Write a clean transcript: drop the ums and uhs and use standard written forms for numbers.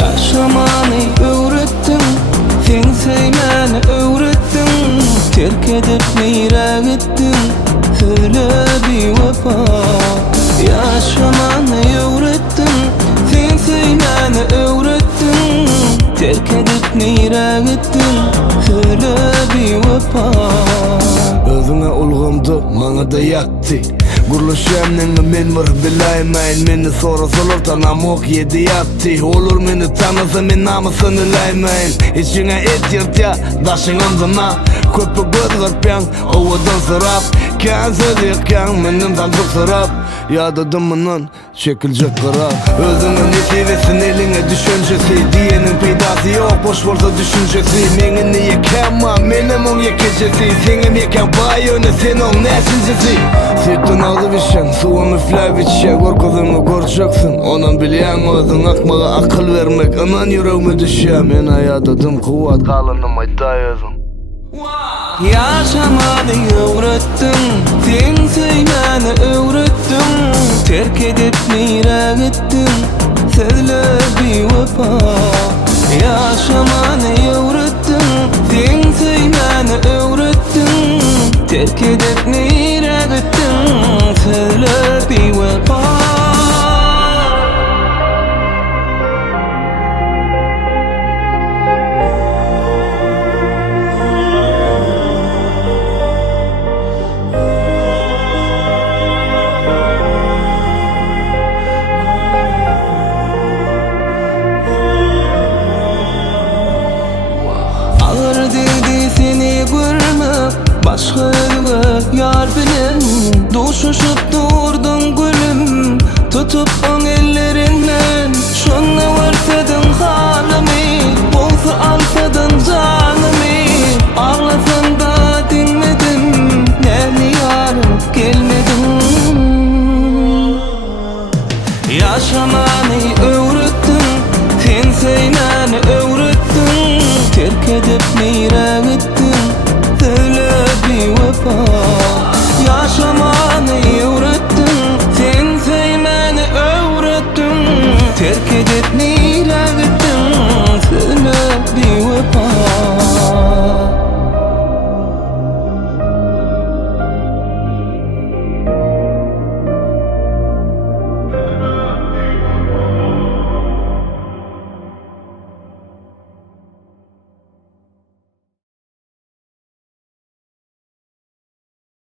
Yaşamanı öğrettin, sen sevmeni öğrettin. Terk edip neyre gittin, söyle bir vefa. Yaşamanı öğrettin, sen sevmeni öğrettin. Terk edip neyre gittin, söyle bir vefa. Özüne ulgumdu, mana da yattı. Guruluşamnını men var bilaymayn. Meni sorasalar tanamok yedi yattı. Olur meni tanısa men namusunu laymayn. İçine et yırtya, daşın omzuna. Köpü göz kırpyan, ovadan sırap. Kan söz yıkyan, menin tanıdık sırap. Yadadımının çekilecek kırak. Özünün nesivesin eline düşüncesi. Diyenin peydası yok, boş bolsa düşüncesi. Menin niye kemma, menim on yekecesi. Senim yeken bay öne, sen on nesincesi. Sütün ağzı bişen, suğum üfler bitşe. Korkuzunu göreceksin, onun bilyen özün. Akmağa akıl vermek, anan yüreğime düşe. Men ayadadım kuvat, kalınım ayda özüm. Yaşamanı öğrettin, sen sevmeni öğrettin. Terk edip neyre gittin, söyle bir vefa. Yaşamanı öğrettin, sen sevmeni öğrettin. Terk edip neyre gittin, söyle bir vefa. Başka elge yar bilen, doşuşup durdun gülüm. Tutup on ellerinden, şuna varsadın halimi. Olsa alsadın canımı. Ağlasan da dinmedim, nerede yarım gelmedim. Yaşamanı öğrettin, sen sevmeni öğrettin. Terk edip neyre